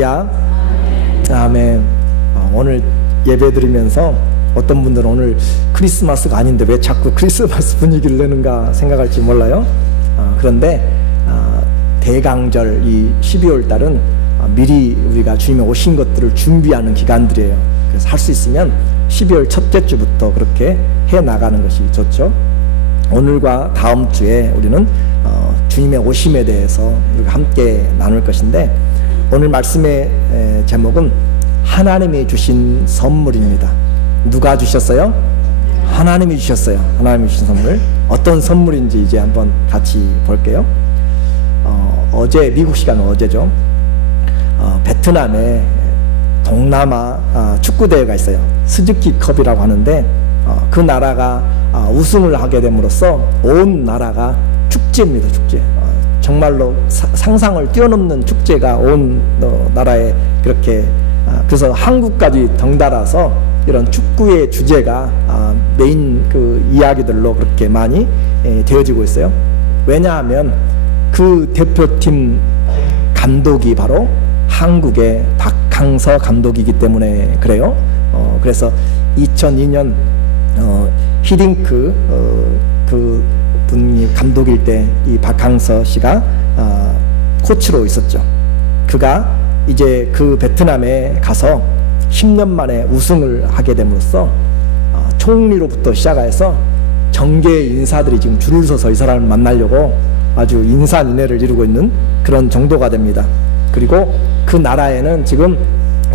할렐루야. 아멘. 오늘 예배 드리면서 어떤 분들은 오늘 크리스마스가 아닌데 왜 자꾸 크리스마스 분위기를 내는가 생각할지 몰라요. 그런데 대강절 이 12월 달은 미리 우리가 주님이 오신 것들을 준비하는 기간들이에요. 그래서 할 수 있으면 12월 첫째 주부터 그렇게 해 나가는 것이 좋죠. 오늘과 다음 주에 우리는 주님의 오심에 대해서 우리가 함께 나눌 것인데, 오늘 말씀의 제목은 하나님이 주신 선물입니다. 누가 주셨어요? 하나님이 주셨어요. 하나님이 주신 선물. 어떤 선물인지 이제 한번 같이 볼게요. 어제, 미국 시간은 어제죠. 베트남에 동남아 축구대회가 있어요. 스즈키컵이라고 하는데, 그 나라가 우승을 하게 됨으로써 온 나라가 축제입니다. 축제. 정말로 상상을 뛰어넘는 축제가 온 나라에 그렇게, 그래서 한국까지 덩달아서 이런 축구의 주제가 메인 그 이야기들로 그렇게 많이 되어지고 있어요. 왜냐하면 그 대표팀 감독이 바로 한국의 박항서 감독이기 때문에 그래요. 그래서 2002년 히딩크 그 분이 감독일 때 이 박항서 씨가 코치로 있었죠. 그가 이제 그 베트남에 가서 10년 만에 우승을 하게 됨으로써 총리로부터 시작해서 정계 인사들이 지금 줄을 서서 이 사람을 만나려고 아주 인산인해를 이루고 있는 그런 정도가 됩니다. 그리고 그 나라에는 지금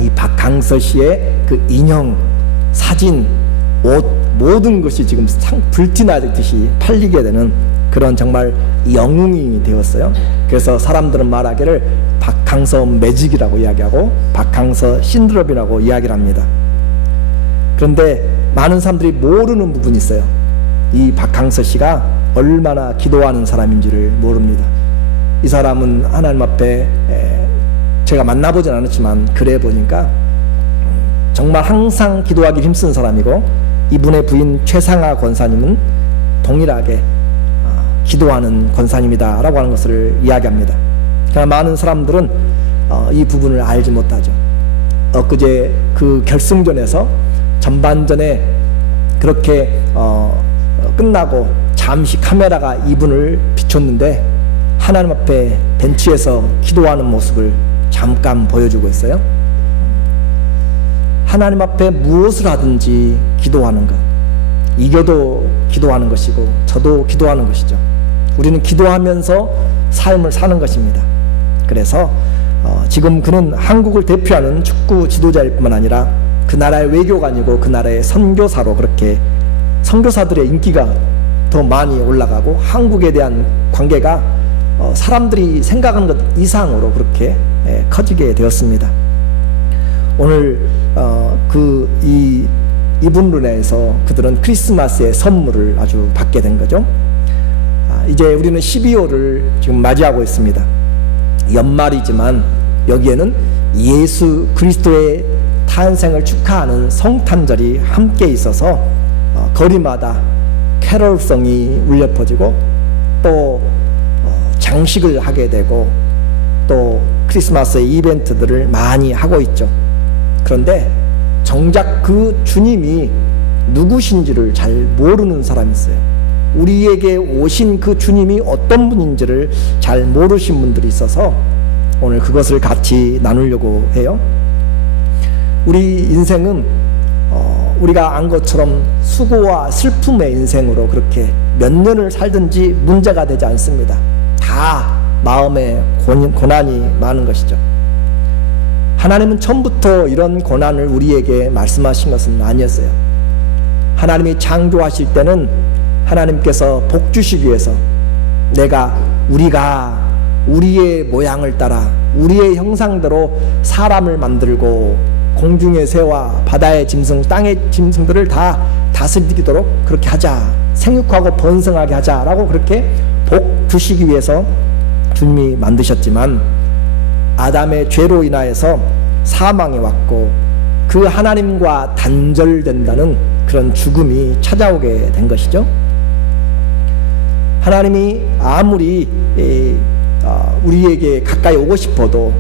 이 박항서 씨의 그 인형, 사진, 옷, 모든 것이 지금 불티나듯이 팔리게 되는 그런 정말 영웅이 되었어요. 그래서 사람들은 말하기를 박항서 매직이라고 이야기하고 박항서 신드롬이라고 이야기를 합니다. 그런데 많은 사람들이 모르는 부분이 있어요. 이 박항서 씨가 얼마나 기도하는 사람인지를 모릅니다. 이 사람은 하나님 앞에 제가 만나보진 않았지만 글에 보니까 정말 항상 기도하기 힘쓴 사람이고, 이분의 부인 최상아 권사님은 동일하게 기도하는 권사님이다 라고 하는 것을 이야기합니다. 그러나 많은 사람들은 이 부분을 알지 못하죠. 엊그제 그 결승전에서 전반전에 그렇게 끝나고 잠시 카메라가 이분을 비췄는데 하나님 앞에 벤치에서 기도하는 모습을 잠깐 보여주고 있어요. 하나님 앞에 무엇을 하든지 기도하는 것, 이겨도 기도하는 것이고 저도 기도하는 것이죠. 우리는 기도하면서 삶을 사는 것입니다. 그래서 지금 그는 한국을 대표하는 축구 지도자일 뿐만 아니라 그 나라의 외교관이고 그 나라의 선교사로, 그렇게 선교사들의 인기가 더 많이 올라가고 한국에 대한 관계가 사람들이 생각하는 것 이상으로 그렇게 커지게 되었습니다. 오늘 이분으로 인해서 그들은 크리스마스의 선물을 아주 받게 된 거죠. 이제 우리는 12월을 지금 맞이하고 있습니다. 연말이지만 여기에는 예수 그리스도의 탄생을 축하하는 성탄절이 함께 있어서 거리마다 캐롤성이 울려 퍼지고 또 장식을 하게 되고 또 크리스마스의 이벤트들을 많이 하고 있죠. 그런데 정작 그 주님이 누구신지를 잘 모르는 사람이 있어요. 우리에게 오신 그 주님이 어떤 분인지를 잘 모르신 분들이 있어서 오늘 그것을 같이 나누려고 해요. 우리 인생은 우리가 안 것처럼 수고와 슬픔의 인생으로 그렇게 몇 년을 살든지 문제가 되지 않습니다. 다 마음에 고난이 많은 것이죠. 하나님은 처음부터 이런 고난을 우리에게 말씀하신 것은 아니었어요. 하나님이 창조하실 때는 하나님께서 복 주시기 위해서 우리가 우리의 모양을 따라 우리의 형상대로 사람을 만들고 공중의 새와 바다의 짐승, 땅의 짐승들을 다 다스리도록 그렇게 하자, 생육하고 번성하게 하자라고 그렇게 복 주시기 위해서 주님이 만드셨지만, 아담의 죄로 인하여서 사망이 왔고 그 하나님과 단절된다는 그런 죽음이 찾아오게 된 것이죠. 하나님이 아무리 우리에게 가까이 오고 싶어도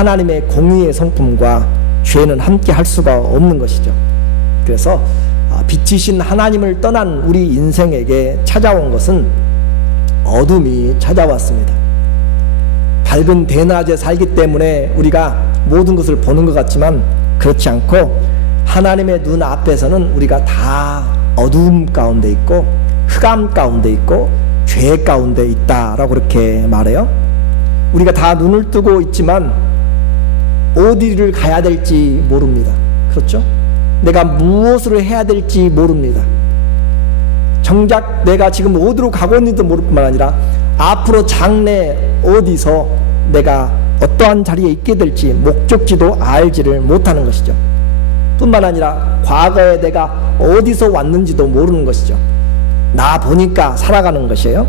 하나님의 공의의 성품과 죄는 함께 할 수가 없는 것이죠. 그래서 빛이신 하나님을 떠난 우리 인생에게 찾아온 것은 어둠이 찾아왔습니다. 밝은 대낮에 살기 때문에 우리가 모든 것을 보는 것 같지만 그렇지 않고 하나님의 눈 앞에서는 우리가 다 어두움 가운데 있고 흑암 가운데 있고 죄 가운데 있다라고 그렇게 말해요. 우리가 다 눈을 뜨고 있지만 어디를 가야 될지 모릅니다. 그렇죠? 내가 무엇을 해야 될지 모릅니다. 정작 내가 지금 어디로 가고 있는지도 모를 뿐만 아니라 앞으로 장래 어디서 내가 어떠한 자리에 있게 될지 목적지도 알지를 못하는 것이죠. 뿐만 아니라 과거에 내가 어디서 왔는지도 모르는 것이죠. 나 보니까 살아가는 것이에요.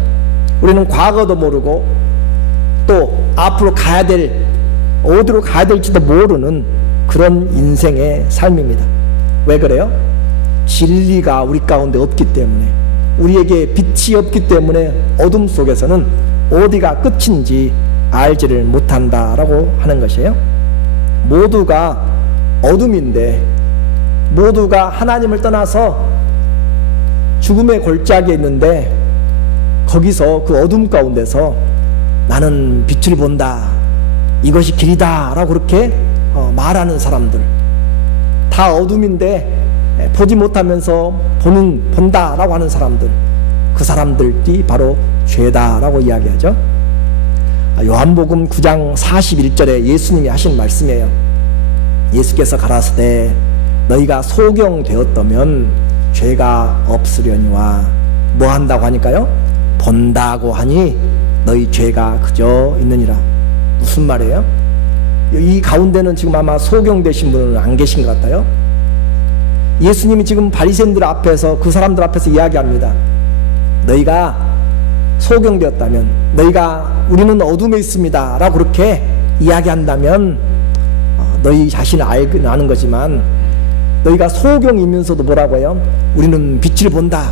우리는 과거도 모르고 또 앞으로 가야 될 어디로 가야 될지도 모르는 그런 인생의 삶입니다. 왜 그래요? 진리가 우리 가운데 없기 때문에, 우리에게 빛이 없기 때문에 어둠 속에서는 어디가 끝인지 알지를 못한다라고 하는 것이에요. 모두가 어둠인데, 모두가 하나님을 떠나서 죽음의 골짜기에 있는데 거기서 그 어둠 가운데서 나는 빛을 본다, 이것이 길이다 라고 그렇게 말하는 사람들, 다 어둠인데 보지 못하면서 본다 라고 하는 사람들, 그 사람들이 바로 죄다 라고 이야기하죠. 요한복음 9장 41절에 예수님이 하신 말씀이에요. 예수께서 가라사대 너희가 소경되었다면 죄가 없으려니와, 뭐 한다고 하니까요? 본다고 하니 너희 죄가 그저 있느니라. 무슨 말이에요? 이 가운데는 지금 아마 소경되신 분은 안 계신 것 같아요. 예수님이 지금 바리새인들 앞에서, 그 사람들 앞에서 이야기합니다. 너희가 소경되었다면, 너희가 우리는 어둠에 있습니다 라고 그렇게 이야기한다면 너희 자신을 아는 거지만, 너희가 소경이면서도 뭐라고 해요? 우리는 빛을 본다,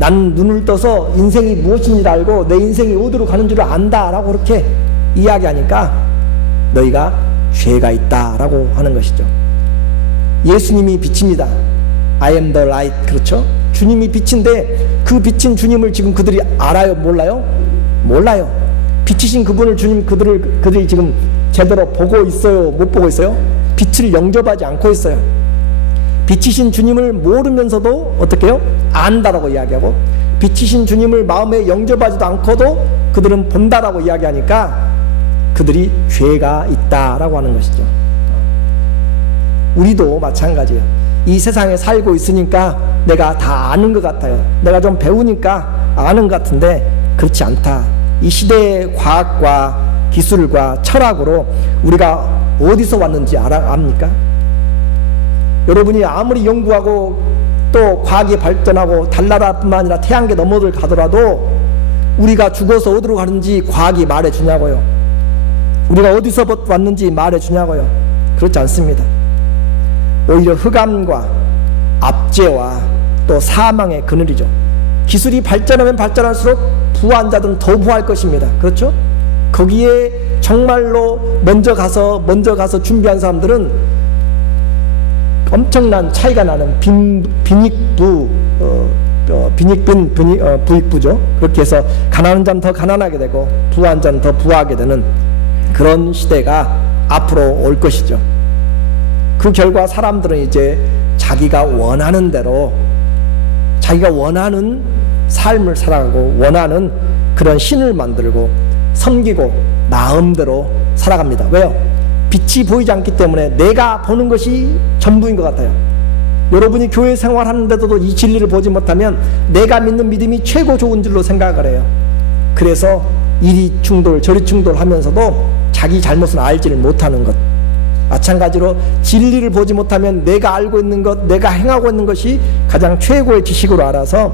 나는 눈을 떠서 인생이 무엇인지를 알고 내 인생이 어디로 가는 줄을 안다 라고 그렇게 이야기하니까 너희가 죄가 있다 라고 하는 것이죠. 예수님이 빛입니다. I am the light. 그렇죠? 주님이 빛인데 그 빛인 주님을 지금 그들이 알아요? 몰라요? 몰라요. 빛이신 그분을 그들이 지금 제대로 보고 있어요? 못 보고 있어요? 빛을 영접하지 않고 있어요. 빛이신 주님을 모르면서도 어떻게 해요? 안다라고 이야기하고, 빛이신 주님을 마음에 영접하지도 않고도 그들은 본다라고 이야기하니까 그들이 죄가 있다라고 하는 것이죠. 우리도 마찬가지예요. 이 세상에 살고 있으니까 내가 다 아는 것 같아요. 내가 좀 배우니까 아는 것 같은데 그렇지 않다. 이 시대의 과학과 기술과 철학으로 우리가 어디서 왔는지 압니까? 여러분이 아무리 연구하고 또 과학이 발전하고 달나라뿐만 아니라 태양계 너머를 가더라도 우리가 죽어서 어디로 가는지 과학이 말해주냐고요? 우리가 어디서 왔는지 말해주냐고요? 그렇지 않습니다. 오히려 흑암과 압제와 또 사망의 그늘이죠. 기술이 발전하면 발전할수록 부한 자들은 더 부할 것입니다. 그렇죠? 거기에 정말로 먼저 가서 준비한 사람들은 엄청난 차이가 나는 부익부죠. 그렇게 해서 가난한 자는 더 가난하게 되고 부한 자는 더 부하게 되는 그런 시대가 앞으로 올 것이죠. 그 결과 사람들은 이제 자기가 원하는 대로, 자기가 원하는 삶을 살아가고 원하는 그런 신을 만들고 섬기고 마음대로 살아갑니다. 왜요? 빛이 보이지 않기 때문에 내가 보는 것이 전부인 것 같아요. 여러분이 교회 생활하는데도 이 진리를 보지 못하면 내가 믿는 믿음이 최고 좋은 줄로 생각을 해요. 그래서 이리 충돌 저리 충돌하면서도 자기 잘못은 알지를 못하는 것, 마찬가지로 진리를 보지 못하면 내가 알고 있는 것, 내가 행하고 있는 것이 가장 최고의 지식으로 알아서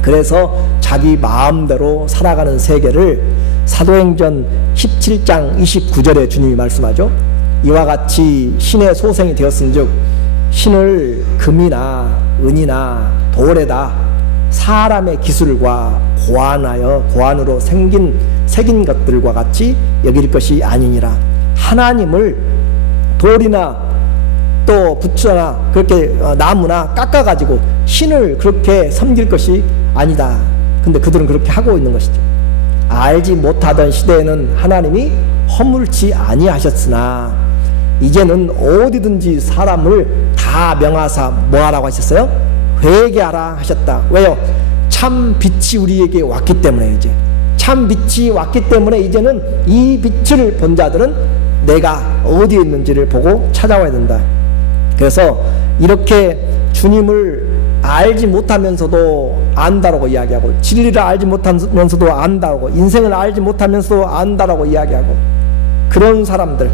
그래서 자기 마음대로 살아가는 세계를 사도행전 17장 29절에 주님이 말씀하죠. 이와 같이 신의 소생이 되었은즉 신을 금이나 은이나 돌에다 사람의 기술과 고안으로 새긴 것들과 같이 여길 것이 아니니라. 하나님을 돌이나 또 부처나 그렇게 나무나 깎아가지고 신을 그렇게 섬길 것이 아니다. 근데 그들은 그렇게 하고 있는 것이죠. 알지 못하던 시대에는 하나님이 허물지 아니하셨으나 이제는 어디든지 사람을 다 명하사 뭐하라고 하셨어요? 회개하라 하셨다. 왜요? 참 빛이 우리에게 왔기 때문에, 이제 참 빛이 왔기 때문에 이제는 이 빛을 본 자들은 내가 어디에 있는지를 보고 찾아와야 된다. 그래서 이렇게 주님을 알지 못하면서도 안다라고 이야기하고, 진리를 알지 못하면서도 안다고, 인생을 알지 못하면서도 안다라고 이야기하고, 그런 사람들,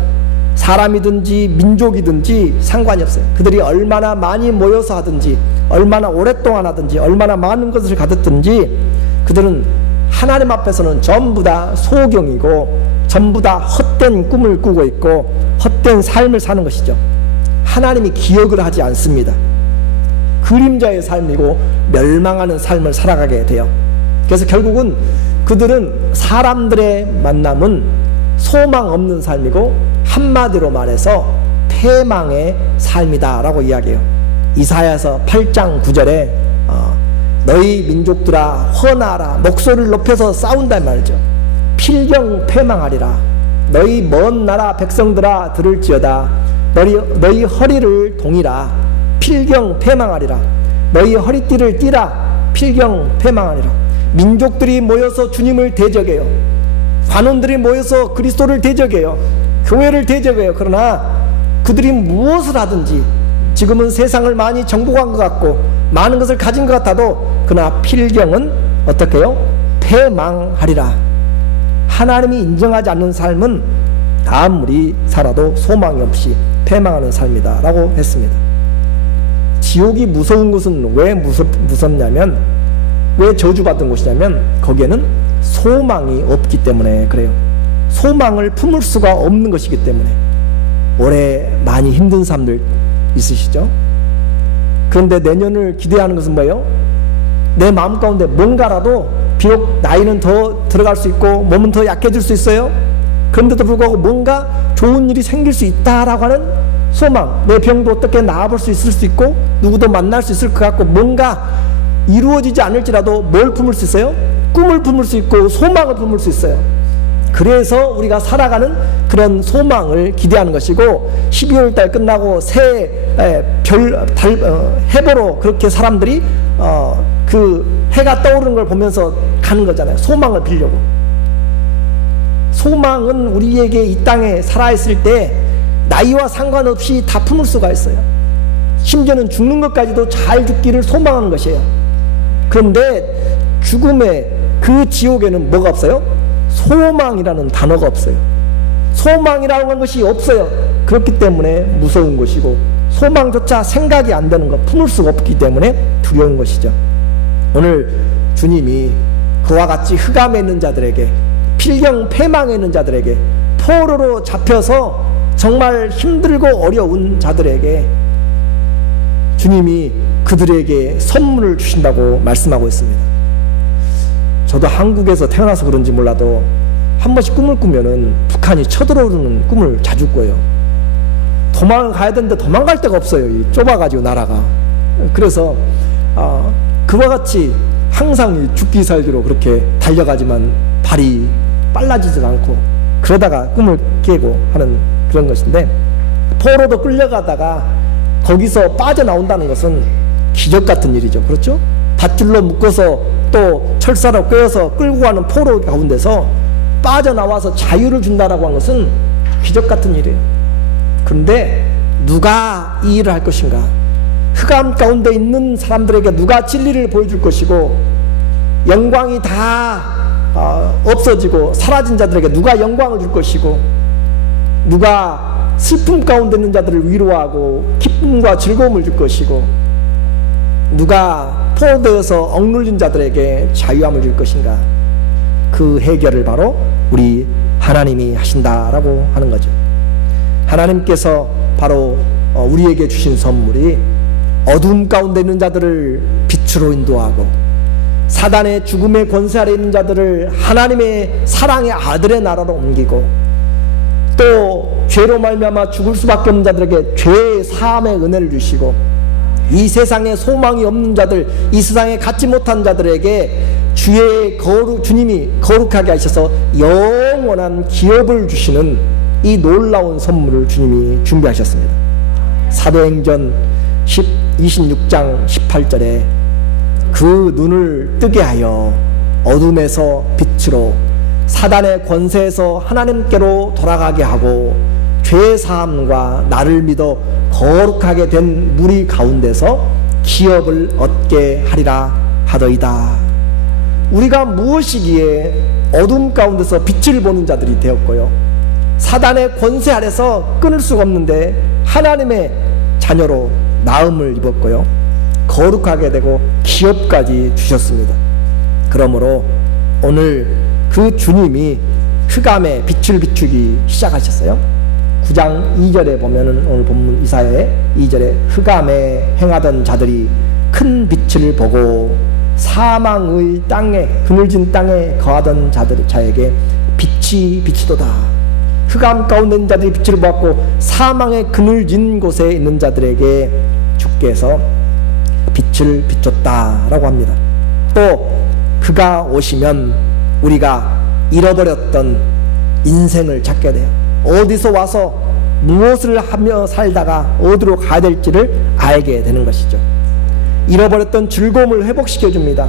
사람이든지 민족이든지 상관이 없어요. 그들이 얼마나 많이 모여서 하든지, 얼마나 오랫동안 하든지, 얼마나 많은 것을 가졌든지, 그들은 하나님 앞에서는 전부 다 소경이고 전부 다 헛된 꿈을 꾸고 있고 헛된 삶을 사는 것이죠. 하나님이 기억을 하지 않습니다. 그림자의 삶이고 멸망하는 삶을 살아가게 돼요. 그래서 결국은 그들은 사람들의 만남은 소망 없는 삶이고 한마디로 말해서 패망의 삶이다 라고 이야기해요. 이사야서 8장 9절에 너희 민족들아 헌하라, 목소리를 높여서 싸운단 말이죠. 필경 패망하리라. 너희 먼 나라 백성들아 들을지어다. 너희 허리를 동이라. 필경 패망하리라. 너희 허리띠를 띠라. 필경 패망하리라. 민족들이 모여서 주님을 대적해요. 관원들이 모여서 그리스도를 대적해요. 교회를 대적해요. 그러나 그들이 무엇을 하든지, 지금은 세상을 많이 정복한 것 같고 많은 것을 가진 것 같아도, 그러나 필경은 어떻게 해요? 패망하리라. 하나님이 인정하지 않는 삶은 아무리 살아도 소망이 없이 패망하는 삶이다 라고 했습니다. 지옥이 무서운 것은 왜 무섭냐면, 왜 저주받은 곳이냐면 거기에는 소망이 없기 때문에 그래요. 소망을 품을 수가 없는 것이기 때문에. 올해 많이 힘든 사람들 있으시죠? 그런데 내년을 기대하는 것은 뭐예요? 내 마음 가운데 뭔가라도, 비록 나이는 더 들어갈 수 있고 몸은 더 약해질 수 있어요. 그런데도 불구하고 뭔가 좋은 일이 생길 수 있다라고 하는 소망, 내 병도 어떻게 나아볼 수 있을 수 있고 누구도 만날 수 있을 것 같고, 뭔가 이루어지지 않을지라도 뭘 품을 수 있어요? 꿈을 품을 수 있고 소망을 품을 수 있어요. 그래서 우리가 살아가는 그런 소망을 기대하는 것이고, 12월 달 끝나고 새 해보러 그렇게 사람들이 그 해가 떠오르는 걸 보면서 가는 거잖아요. 소망을 빌려고. 소망은 우리에게 이 땅에 살아있을 때 나이와 상관없이 다 품을 수가 있어요. 심지어는 죽는 것까지도 잘 죽기를 소망하는 것이에요. 그런데 죽음의 그 지옥에는 뭐가 없어요? 소망이라는 단어가 없어요. 소망이라는 것이 없어요. 그렇기 때문에 무서운 것이고, 소망조차 생각이 안 되는 것, 품을 수가 없기 때문에 두려운 것이죠. 오늘 주님이 그와 같이 흑암에 있는 자들에게, 필경 패망에 있는 자들에게, 포로로 잡혀서 정말 힘들고 어려운 자들에게 주님이 그들에게 선물을 주신다고 말씀하고 있습니다. 저도 한국에서 태어나서 그런지 몰라도 한 번씩 꿈을 꾸면은 북한이 쳐들어오는 꿈을 자주 꿔요. 도망을 가야 되는데 도망갈 데가 없어요. 이 좁아가지고 나라가. 그래서 그와 같이 항상 죽기 살기로 그렇게 달려가지만 발이 빨라지지 않고, 그러다가 꿈을 깨고 하는 그런 것인데, 포로도 끌려가다가 거기서 빠져나온다는 것은 기적 같은 일이죠. 그렇죠? 밧줄로 묶어서 또 철사로 꿰어서 끌고 가는 포로 가운데서 빠져나와서 자유를 준다라고 한 것은 기적 같은 일이에요. 그런데 누가 이 일을 할 것인가? 흑암 가운데 있는 사람들에게 누가 진리를 보여줄 것이고, 영광이 다 없어지고 사라진 자들에게 누가 영광을 줄 것이고, 누가 슬픔 가운데 있는 자들을 위로하고 기쁨과 즐거움을 줄 것이고, 누가 포로되어서 억눌린 자들에게 자유함을 줄 것인가? 그 해결을 바로 우리 하나님이 하신다라고 하는 거죠. 하나님께서 바로 우리에게 주신 선물이 어둠 가운데 있는 자들을 빛으로 인도하고, 사단의 죽음의 권세 아래 있는 자들을 하나님의 사랑의 아들의 나라로 옮기고, 또 죄로 말미암아 죽을 수밖에 없는 자들에게 죄 사함의 은혜를 주시고, 이 세상에 소망이 없는 자들, 이 세상에 갖지 못한 자들에게 주님이 거룩하게 하셔서 영원한 기업을 주시는 이 놀라운 선물을 주님이 준비하셨습니다. 사도행전 26장 18절에 그 눈을 뜨게 하여 어둠에서 빛으로, 사단의 권세에서 하나님께로 돌아가게 하고, 죄사함과 나를 믿어 거룩하게 된 무리 가운데서 기업을 얻게 하리라 하더이다. 우리가 무엇이기에 어둠 가운데서 빛을 보는 자들이 되었고요, 사단의 권세 아래서 끊을 수가 없는데 하나님의 자녀로 나음을 입었고요, 거룩하게 되고 기업까지 주셨습니다. 그러므로 오늘 그 주님이 흑암에 빛을 비추기 시작하셨어요. 9장 2절에 보면은, 오늘 본문 이사야의 2절에 흑암에 행하던 자들이 큰 빛을 보고 사망의 땅에, 그늘진 땅에 거하던 자에게 빛이 비치도다. 흑암 가운데 있는 자들이 빛을 보았고, 사망의 그늘진 곳에 있는 자들에게 주께서 빛을 비췄다라고 합니다. 또 그가 오시면 우리가 잃어버렸던 인생을 찾게 돼요. 어디서 와서 무엇을 하며 살다가 어디로 가야 될지를 알게 되는 것이죠. 잃어버렸던 즐거움을 회복시켜 줍니다.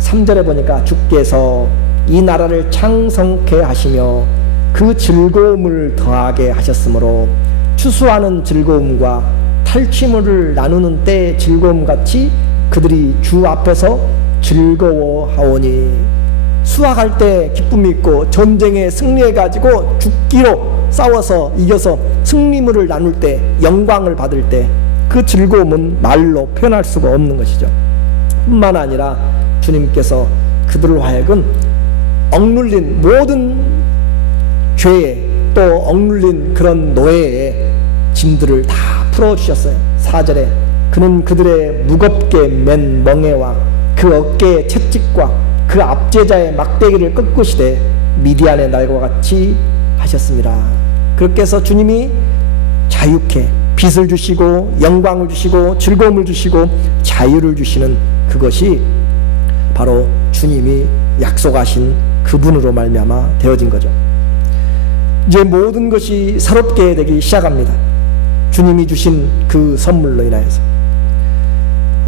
3절에 보니까 주께서 이 나라를 창성케 하시며 그 즐거움을 더하게 하셨으므로 추수하는 즐거움과 탈취물을 나누는 때의 즐거움같이 그들이 주 앞에서 즐거워하오니, 수확할 때 기쁨이 있고 전쟁에 승리해가지고 죽기로 싸워서 이겨서 승리물을 나눌 때, 영광을 받을 때 그 즐거움은 말로 표현할 수가 없는 것이죠. 뿐만 아니라 주님께서 그들로 하여금 억눌린 모든 죄에, 또 억눌린 그런 노예의 짐들을 다 풀어주셨어요. 4절에 그는 그들의 무겁게 맨 멍에와 그 어깨의 채찍과 그 압제자의 막대기를 꺾으시되 미디안의 날과 같이 하셨습니다. 그렇게 해서 주님이 자유케 빛을 주시고 영광을 주시고 즐거움을 주시고 자유를 주시는 그것이 바로 주님이 약속하신 그분으로 말미암아 되어진 거죠. 이제 모든 것이 새롭게 되기 시작합니다. 주님이 주신 그 선물로 인하여서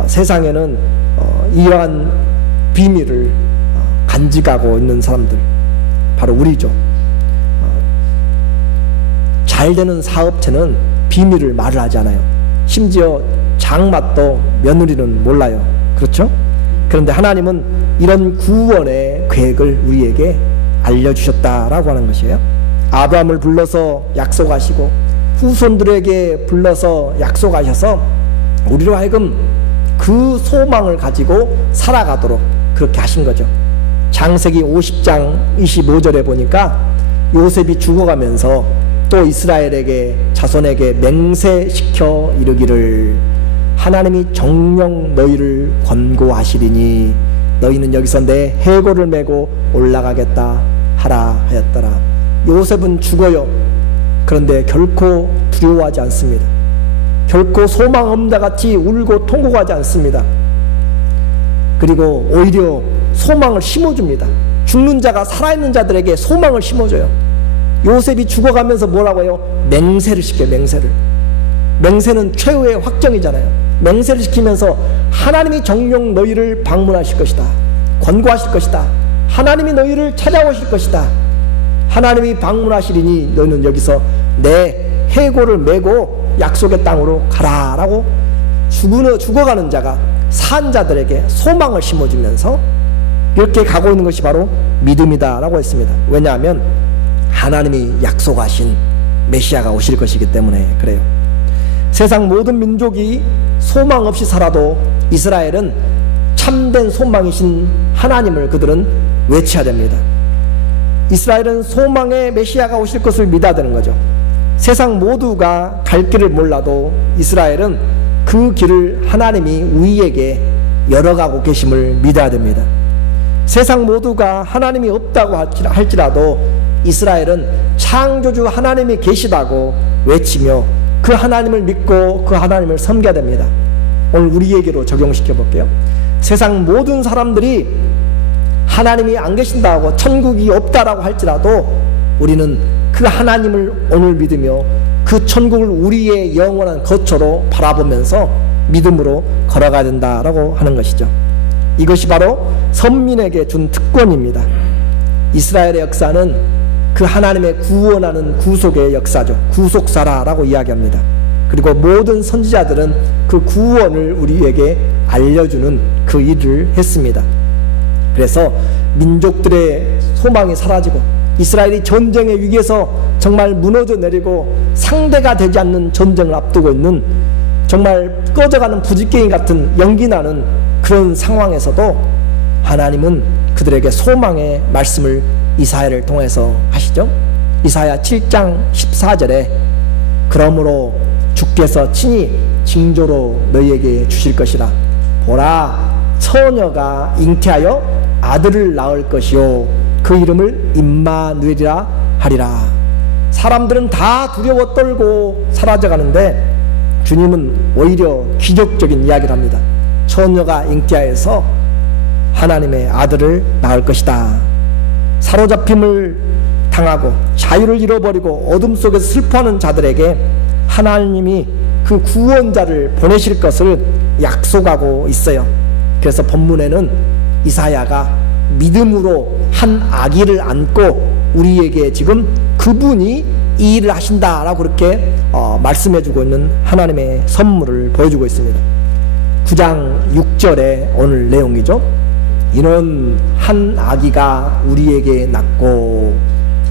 세상에는 이러한 비밀을 간직하고 있는 사람들, 바로 우리죠. 잘 되는 사업체는 비밀을 말을 하지 않아요. 심지어 장맛도 며느리는 몰라요. 그렇죠? 그런데 하나님은 이런 구원의 계획을 우리에게 알려주셨다라고 하는 것이에요. 아브라함을 불러서 약속하시고 후손들에게 불러서 약속하셔서 우리로 하여금 그 소망을 가지고 살아가도록 그렇게 하신 거죠. 창세기 50장 25절에 보니까 요셉이 죽어가면서 또 이스라엘에게, 자손에게 맹세시켜 이르기를 하나님이 정녕 너희를 권고하시리니 너희는 여기서 내 해골을 메고 올라가겠다 하라 하였더라. 요셉은 죽어요. 그런데 결코 두려워하지 않습니다. 결코 소망 없는 자 같이 울고 통곡하지 않습니다. 그리고 오히려 소망을 심어줍니다. 죽는 자가 살아있는 자들에게 소망을 심어줘요. 요셉이 죽어가면서 뭐라고 해요? 맹세를 시켜요. 맹세는 최후의 확정이잖아요. 맹세를 시키면서 하나님이 정녕 너희를 방문하실 것이다, 권고하실 것이다, 하나님이 너희를 찾아오실 것이다, 하나님이 방문하시리니 너희는 여기서 내 해골을 메고 약속의 땅으로 가라라고 죽어가는 자가 산 자들에게 소망을 심어주면서 이렇게 가고 있는 것이 바로 믿음이다라고 했습니다. 왜냐하면 하나님이 약속하신 메시아가 오실 것이기 때문에 그래요. 세상 모든 민족이 소망 없이 살아도 이스라엘은 참된 소망이신 하나님을 그들은 외쳐야 됩니다. 이스라엘은 소망의 메시아가 오실 것을 믿어야 되는 거죠. 세상 모두가 갈 길을 몰라도 이스라엘은 그 길을 하나님이 우리에게 열어가고 계심을 믿어야 됩니다. 세상 모두가 하나님이 없다고 할지라도 이스라엘은 창조주 하나님이 계시다고 외치며 그 하나님을 믿고 그 하나님을 섬겨야 됩니다. 오늘 우리에게로 적용시켜 볼게요. 세상 모든 사람들이 하나님이 안 계신다고 천국이 없다라고 할지라도 우리는 그 하나님을 오늘 믿으며 그 천국을 우리의 영원한 거처로 바라보면서 믿음으로 걸어가야 된다라고 하는 것이죠. 이것이 바로 선민에게 준 특권입니다. 이스라엘의 역사는 그 하나님의 구원하는 구속의 역사죠. 구속사라라고 이야기합니다. 그리고 모든 선지자들은 그 구원을 우리에게 알려주는 그 일을 했습니다. 그래서 민족들의 소망이 사라지고 이스라엘이 전쟁의 위기에서 정말 무너져 내리고 상대가 되지 않는 전쟁을 앞두고 있는 정말 꺼져가는 부지깽이 같은 연기나는 그런 상황에서도 하나님은 그들에게 소망의 말씀을 이사야를 통해서 하시죠. 이사야 7장 14절에 그러므로 주께서 친히 징조로 너희에게 주실 것이라. 보라, 처녀가 잉태하여 아들을 낳을 것이요 그 이름을 임마누엘이라 하리라. 사람들은 다 두려워 떨고 사라져가는데 주님은 오히려 기적적인 이야기를 합니다. 처녀가 잉태하여서 하나님의 아들을 낳을 것이다. 사로잡힘을 당하고 자유를 잃어버리고 어둠 속에서 슬퍼하는 자들에게 하나님이 그 구원자를 보내실 것을 약속하고 있어요. 그래서 본문에는 이사야가 믿음으로 한 아기를 안고 우리에게 지금 그분이 이 일을 하신다라고 그렇게 말씀해주고 있는 하나님의 선물을 보여주고 있습니다. 9장 6절의 오늘 내용이죠. 이는 한 아기가 우리에게 낳고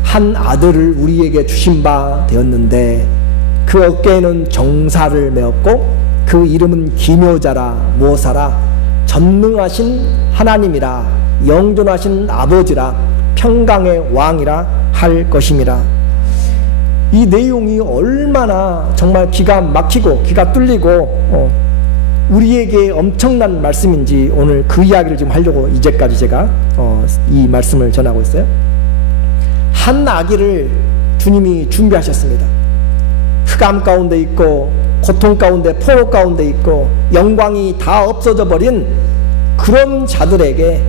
한 아들을 우리에게 주신 바 되었는데 그 어깨에는 정사를 메었고 그 이름은 기묘자라 모사라 전능하신 하나님이라 영존하신 아버지라 평강의 왕이라 할 것임이라. 이 내용이 얼마나 정말 기가 막히고 기가 뚫리고 우리에게 엄청난 말씀인지 오늘 그 이야기를 지금 하려고 이제까지 제가 이 말씀을 전하고 있어요. 한 아기를 주님이 준비하셨습니다. 흑암 가운데 있고 고통 가운데 포로 가운데 있고 영광이 다 없어져 버린 그런 자들에게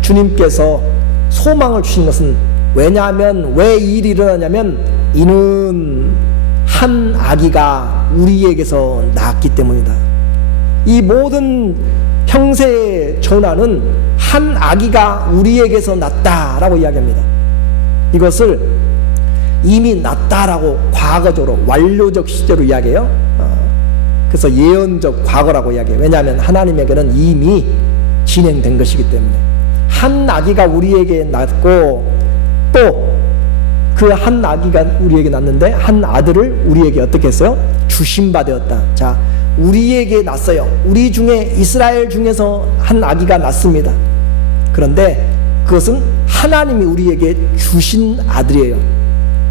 주님께서 소망을 주신 것은 왜냐하면 왜 이 일이 일어나냐면 이는 한 아기가 우리에게서 낳았기 때문이다. 이 모든 형세의 전환은 한 아기가 우리에게서 낳았다라고 이야기합니다. 이것을 이미 낳았다라고 과거적으로 완료적 시제로 이야기해요. 그래서 예언적 과거라고 이야기해요. 왜냐하면 하나님에게는 이미 진행된 것이기 때문에 한 아기가 우리에게 낳고 또 그 한 아기가 우리에게 낳는데 한 아들을 우리에게 어떻게 했어요? 주신 바 되었다. 자, 우리에게 낳았어요. 우리 중에 이스라엘 중에서 한 아기가 낳습니다. 그런데 그것은 하나님이 우리에게 주신 아들이에요.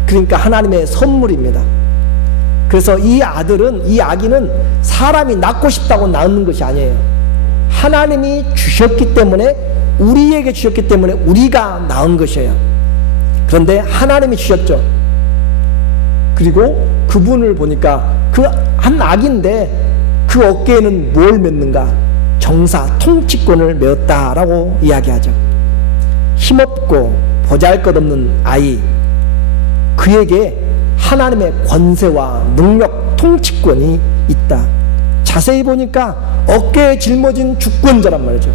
그러니까 하나님의 선물입니다. 그래서 이 아들은, 이 아기는 사람이 낳고 싶다고 낳는 것이 아니에요. 하나님이 주셨기 때문에, 우리에게 주셨기 때문에 우리가 낳은 것이에요. 그런데 하나님이 주셨죠. 그리고 그분을 보니까 그 한 아기인데 그 어깨에는 뭘 맸는가? 정사, 통치권을 메었다라고 이야기하죠. 힘없고 보잘것없는 아이, 그에게 하나님의 권세와 능력, 통치권이 있다. 자세히 보니까 어깨에 짊어진 주권자란 말이죠.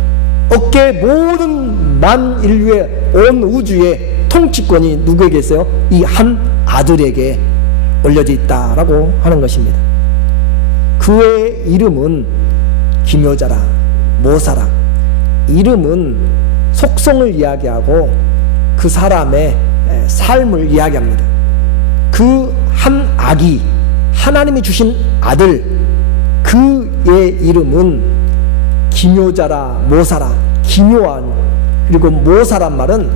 어깨에 모든 만인류의 온 우주의 통치권이 누구에게 있어요? 이 한 아들에게 올려져 있다라고 하는 것입니다. 그의 이름은 기묘자라, 모사라. 이름은 속성을 이야기하고 그 사람의 삶을 이야기합니다. 그 한 아기, 하나님이 주신 아들, 그의 이름은 기묘자라, 모사라. 기묘한, 그리고 모사란 말은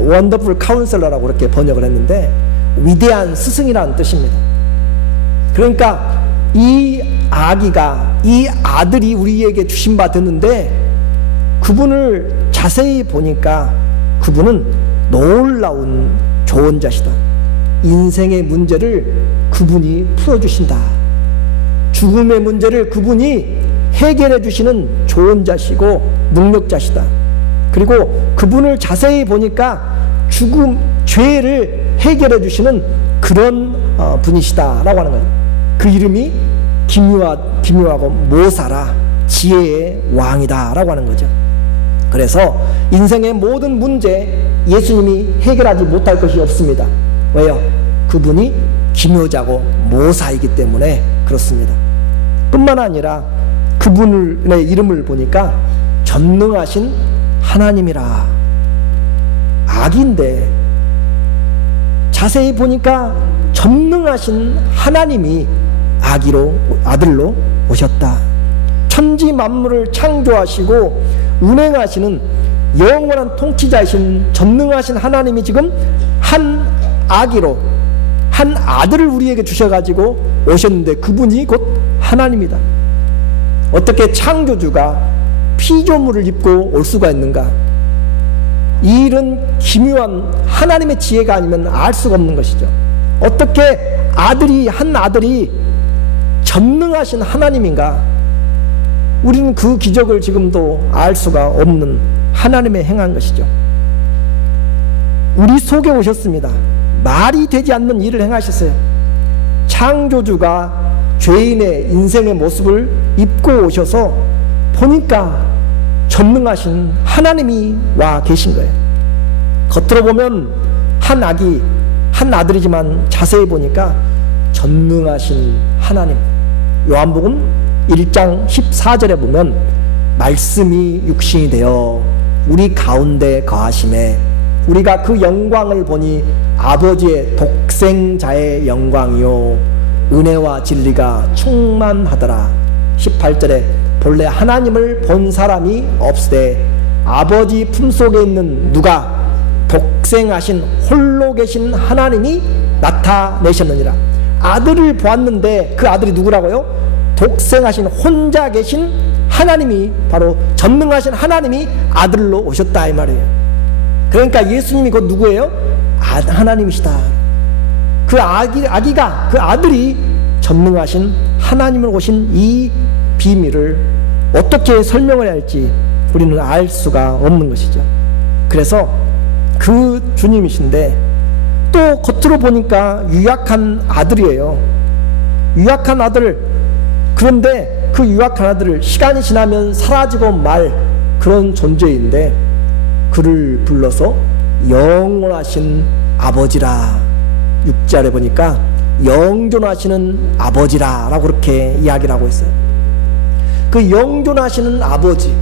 원더풀 카운셀러라고 그렇게 번역을 했는데 위대한 스승이라는 뜻입니다. 그러니까 이 아기가, 이 아들이 우리에게 주신 바 됐는데 그분을 자세히 보니까 그분은 놀라운 좋은 자시다. 인생의 문제를 그분이 풀어주신다. 죽음의 문제를 그분이 해결해 주시는 좋은 자시고 능력자시다. 그리고 그분을 자세히 보니까 죽음, 죄를 해결해 주시는 그런 분이시다라고 하는 거예요. 그 이름이 기묘하고 모사라, 지혜의 왕이다라고 하는 거죠. 그래서 인생의 모든 문제 예수님이 해결하지 못할 것이 없습니다. 왜요? 그분이 기묘자고 모사이기 때문에 그렇습니다. 뿐만 아니라 그분의 이름을 보니까 전능하신 하나님이라. 악인데 자세히 보니까 전능하신 하나님이 아들로 오셨다. 천지 만물을 창조하시고 운행하시는 영원한 통치자이신 전능하신 하나님이 지금 한 아들을 우리에게 주셔가지고 오셨는데 그분이 곧 하나님이다. 어떻게 창조주가 피조물을 입고 올 수가 있는가? 이 일은 기묘한 하나님의 지혜가 아니면 알 수가 없는 것이죠. 어떻게 한 아들이 전능하신 하나님인가? 우리는 그 기적을 지금도 알 수가 없는 하나님의 행한 것이죠. 우리 속에 오셨습니다. 말이 되지 않는 일을 행하셨어요. 창조주가 죄인의 인생의 모습을 입고 오셔서 보니까 전능하신 하나님이 와 계신 거예요. 겉으로 보면 한 아들이지만 자세히 보니까 전능하신 하나님. 요한복음 1장 14절에 보면 말씀이 육신이 되어 우리 가운데 거하심에 우리가 그 영광을 보니 아버지의 독생자의 영광이요 은혜와 진리가 충만하더라. 18절에 본래 하나님을 본 사람이 없으되 아버지 품속에 있는 누가 독생하신 홀로 계신 하나님이 나타내셨느니라. 아들을 보았는데 그 아들이 누구라고요? 독생하신 혼자 계신 하나님이, 바로 전능하신 하나님이 아들로 오셨다 이 말이에요. 그러니까 예수님이 곧 누구예요? 하나님이시다. 그 아들이 전능하신 하나님을 오신 이 비밀을 어떻게 설명을 할지 우리는 알 수가 없는 것이죠. 그래서 그 주님이신데 또 겉으로 보니까 유약한 아들이에요. 유약한 아들. 그런데 그 유약한 아들을 시간이 지나면 사라지고 말 그런 존재인데 그를 불러서 영원하신 아버지라. 6절에 보니까 영존하시는 아버지라 라고 그렇게 이야기를 하고 있어요. 그 영존하시는 아버지,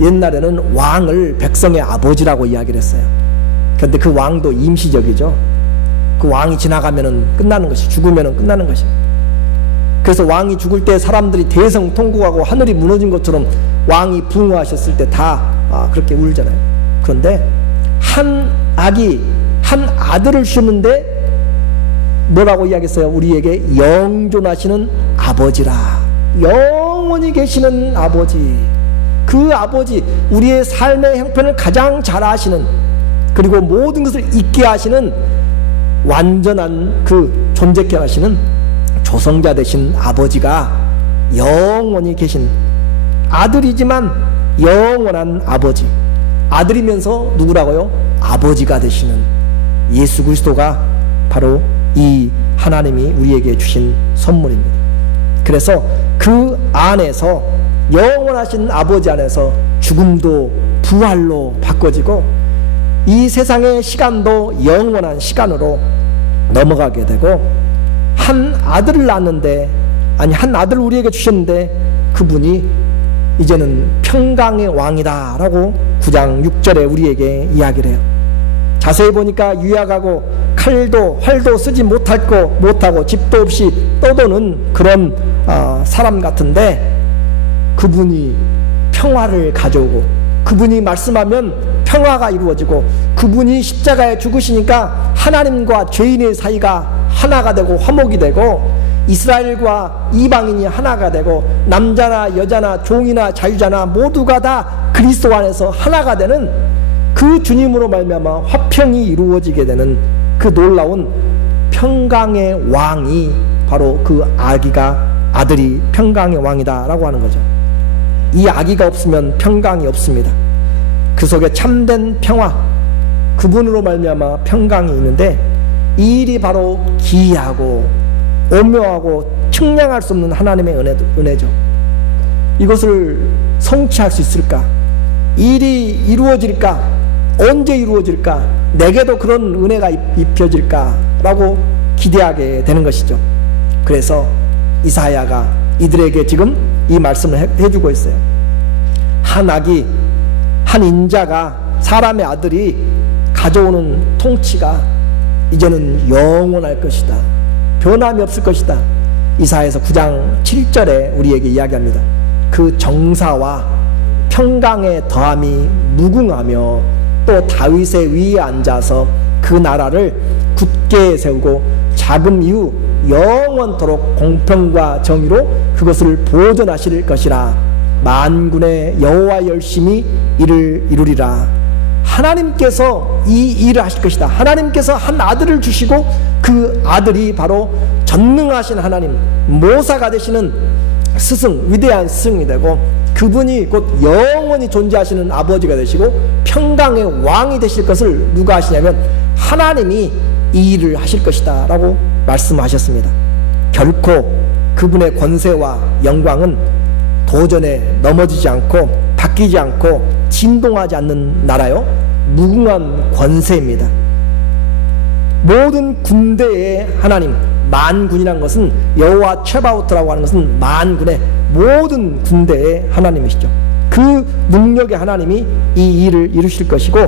옛날에는 왕을 백성의 아버지라고 이야기를 했어요. 그런데 그 왕도 임시적이죠. 그 왕이 지나가면은 끝나는 것이, 죽으면은 끝나는 것이. 그래서 왕이 죽을 때 사람들이 대성통곡하고 하늘이 무너진 것처럼 왕이 부흥하셨을 때 다 그렇게 울잖아요. 그런데 한 아들을 주셨는데 뭐라고 이야기했어요? 우리에게 영존하시는 아버지라. 영원히 계시는 아버지. 그 아버지, 우리의 삶의 형편을 가장 잘 아시는, 그리고 모든 것을 잊게 하시는 완전한 그 존재케 하시는 조성자 되신 아버지가 영원히 계신 아들이지만 영원한 아버지. 아들이면서 누구라고요? 아버지가 되시는 예수 그리스도가 바로 이 하나님이 우리에게 주신 선물입니다. 그래서 그 안에서, 영원하신 아버지 안에서 죽음도 부활로 바꿔지고 이 세상의 시간도 영원한 시간으로 넘어가게 되고, 한 아들을 낳았는데, 한 아들을 우리에게 주셨는데 그분이 이제는 평강의 왕이다 라고 9장 6절에 우리에게 이야기를 해요. 자세히 보니까 유약하고 칼도 활도 쓰지 못하고 집도 없이 떠도는 그런 사람 같은데, 그분이 평화를 가져오고, 그분이 말씀하면 평화가 이루어지고, 그분이 십자가에 죽으시니까 하나님과 죄인의 사이가 하나가 되고 화목이 되고, 이스라엘과 이방인이 하나가 되고, 남자나 여자나 종이나 자유자나 모두가 다 그리스도 안에서 하나가 되는 그 주님으로 말미암아 화평이 이루어지게 되는 그 놀라운 평강의 왕이 바로 그 아들이 평강의 왕이다라고 하는 거죠. 이 아기가 없으면 평강이 없습니다. 그 속에 참된 평화, 그분으로 말미암아 평강이 있는데, 이 일이 바로 기이하고 오묘하고 측량할 수 없는 하나님의 은혜죠. 이것을 성취할 수 있을까? 이 일이 이루어질까? 언제 이루어질까? 내게도 그런 은혜가 입혀질까라고 기대하게 되는 것이죠. 그래서 이사야가 이들에게 지금 이 말씀을 해주고 있어요. 한 아기, 한 인자가, 사람의 아들이 가져오는 통치가 이제는 영원할 것이다. 변함이 없을 것이다. 이사야서 9장 7절에 우리에게 이야기합니다. 그 정사와 평강의 더함이 무궁하며 또 다윗의 위에 앉아서 그 나라를 굳게 세우고 자금 이후 영원토록 공평과 정의로 그것을 보존하실 것이라. 만군의 여호와 열심히 이를 이루리라. 하나님께서 이 일을 하실 것이다. 하나님께서 한 아들을 주시고 그 아들이 바로 전능하신 하나님, 모사가 되시는 스승, 위대한 스승이 되고, 그분이 곧 영원히 존재하시는 아버지가 되시고 평강의 왕이 되실 것을 누가 하시냐면 하나님이 이 일을 하실 것이다 라고 말씀하셨습니다. 결코 그분의 권세와 영광은 도전에 넘어지지 않고 바뀌지 않고 진동하지 않는 나라요, 무궁한 권세입니다. 모든 군대의 하나님, 만군이라는 것은 여호와 체바오트라고 하는 것은 만군의 모든 군대의 하나님이시죠. 그 능력의 하나님이 이 일을 이루실 것이고,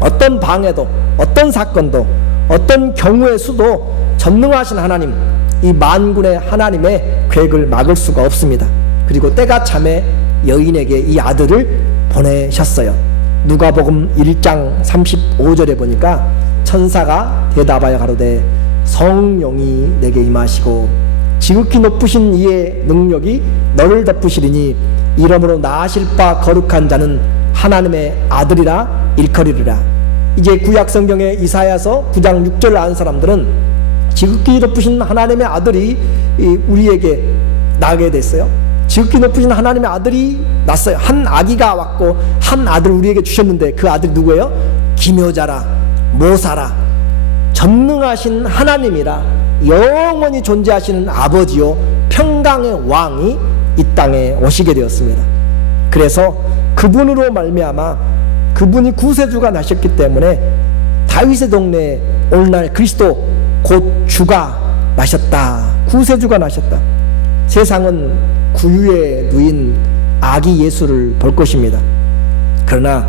어떤 방해도, 어떤 사건도, 어떤 경우의 수도 전능하신 하나님, 이 만군의 하나님의 계획을 막을 수가 없습니다. 그리고 때가 참에 여인에게 이 아들을 보내셨어요. 누가복음 1장 35절에 보니까 천사가 대답하여 가로되 성령이 내게 임하시고 지극히 높으신 이의 능력이 너를 덮으시리니 이러므로 나으실 바 거룩한 자는 하나님의 아들이라 일컬이리라. 이제 구약성경의 이사야서 9장 6절을 아는 사람들은 지극히 높으신 하나님의 아들이 우리에게 나게 됐어요. 지극히 높으신 하나님의 아들이 났어요. 한 아기가 왔고 한 아들을 우리에게 주셨는데 그 아들이 누구예요? 기묘자라, 모사라, 전능하신 하나님이라, 영원히 존재하시는 아버지요 평강의 왕이 이 땅에 오시게 되었습니다. 그래서 그분으로 말미암아 그분이 구세주가 나셨기 때문에 다윗의 동네에 오늘날 그리스도 곧 주가 나셨다, 구세주가 나셨다. 세상은 구유에 누인 아기 예수를 볼 것입니다. 그러나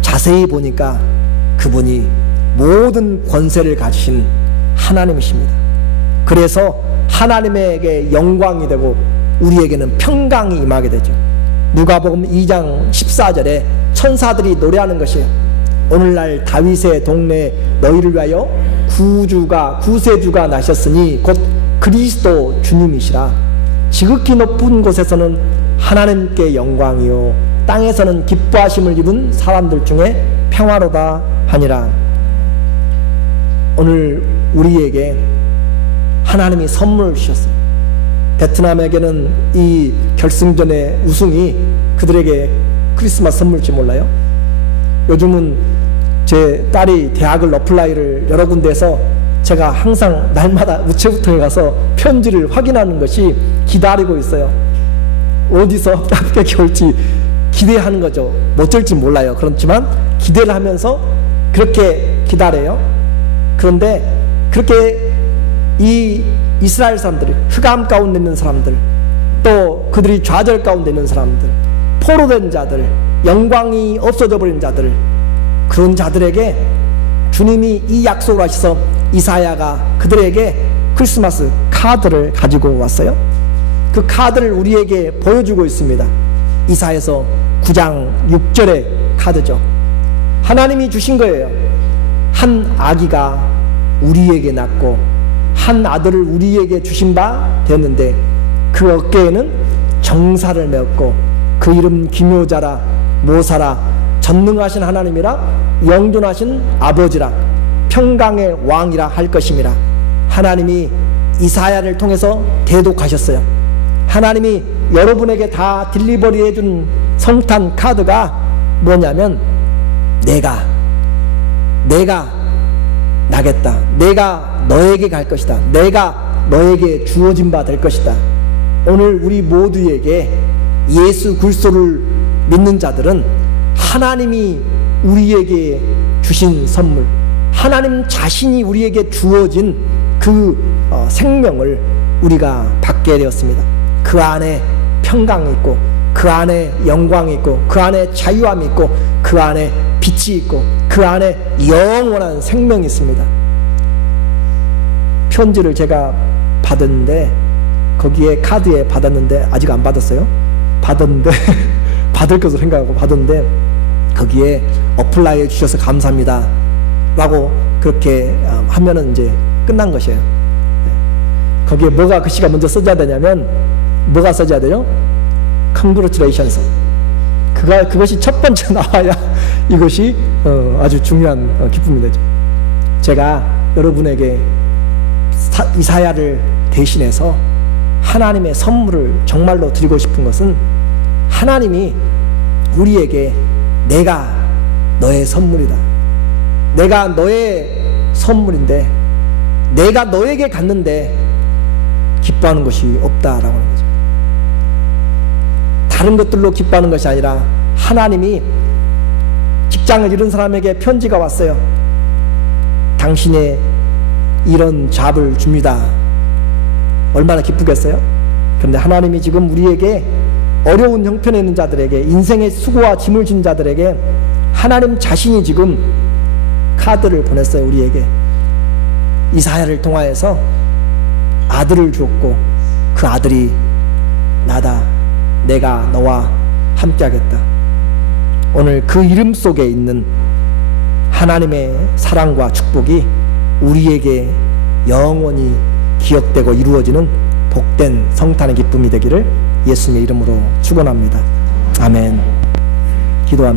자세히 보니까 그분이 모든 권세를 가지신 하나님이십니다. 그래서 하나님에게 영광이 되고 우리에게는 평강이 임하게 되죠. 누가복음 2장 14절에 천사들이 노래하는 것이에요. 오늘날 다윗의 동네에 너희를 위하여 구세주가 나셨으니 곧 그리스도 주님이시라. 지극히 높은 곳에서는 하나님께 영광이요 땅에서는 기뻐하심을 입은 사람들 중에 평화로다 하니라. 오늘 우리에게 하나님이 선물을 주셨어요. 베트남에게는 이 결승전의 우승이 그들에게 크리스마스 선물일지 몰라요. 요즘은 제 딸이 대학을 어플라이를 여러 군데에서 제가 항상 날마다 우체부통에 가서 편지를 확인하는 것이 기다리고 있어요. 어디서 합격이 올지 기대하는 거죠. 뭐 어쩔지 몰라요. 그렇지만 기대를 하면서 그렇게 기다려요. 그런데 그렇게 이 이스라엘 사람들이 흑암 가운데 있는 사람들, 또 그들이 좌절 가운데 있는 사람들, 포로된 자들, 영광이 없어져 버린 자들, 그런 자들에게 주님이 이 약속을 하셔서 이사야가 그들에게 크리스마스 카드를 가지고 왔어요. 그 카드를 우리에게 보여주고 있습니다. 이사야서 9장 6절의 카드죠. 하나님이 주신 거예요. 한 아기가 우리에게 낳고 한 아들을 우리에게 주신 바 되었는데 그 어깨에는 정사를 메었고 그 이름 기묘자라, 모사라, 전능하신 하나님이라 영존하신 아버지라 평강의 왕이라 할 것임이라. 하나님이 이사야를 통해서 대독하셨어요. 하나님이 여러분에게 다 딜리버리 해준 성탄 카드가 뭐냐면 내가 나겠다. 내가 너에게 갈 것이다. 내가 너에게 주어진 바 될 것이다. 오늘 우리 모두에게 예수 그리스도를 믿는 자들은 하나님이 우리에게 주신 선물, 하나님 자신이 우리에게 주어진 그 생명을 우리가 받게 되었습니다. 그 안에 평강이 있고, 그 안에 영광이 있고, 그 안에 자유함이 있고, 그 안에 빛이 있고, 그 안에 영원한 생명이 있습니다. 편지를 제가 받았는데, 거기에 카드에 받았는데, 아직 안 받았어요. 받았는데 받을 것으로 생각하고 받았는데, 거기에 어플라이 해주셔서 감사합니다 라고 그렇게 하면은 이제 끝난 것이에요. 거기에 뭐가 글씨가 먼저 써져야 되냐면, 뭐가 써져야 돼요? Congratulations. 그것이 첫 번째 나와야 이것이 아주 중요한 기쁨이 되죠. 제가 여러분에게 이사야를 대신해서 하나님의 선물을 정말로 드리고 싶은 것은, 하나님이 우리에게 내가 너의 선물이다, 내가 너의 선물인데 내가 너에게 갔는데 기뻐하는 것이 없다라고 하는 거죠. 다른 것들로 기뻐하는 것이 아니라, 하나님이 직장을 잃은 사람에게 편지가 왔어요. 당신의 이런 잡을 줍니다. 얼마나 기쁘겠어요? 그런데 하나님이 지금 우리에게 어려운 형편에 있는 자들에게, 인생의 수고와 짐을 진 자들에게 하나님 자신이 지금 카드를 보냈어요. 우리에게 이사야를 통하여서 아들을 주었고, 그 아들이 나다. 내가 너와 함께 하겠다. 오늘 그 이름 속에 있는 하나님의 사랑과 축복이 우리에게 영원히 기억되고 이루어지는 복된 성탄의 기쁨이 되기를 예수님의 이름으로 축원합니다. 아멘. 기도합니다.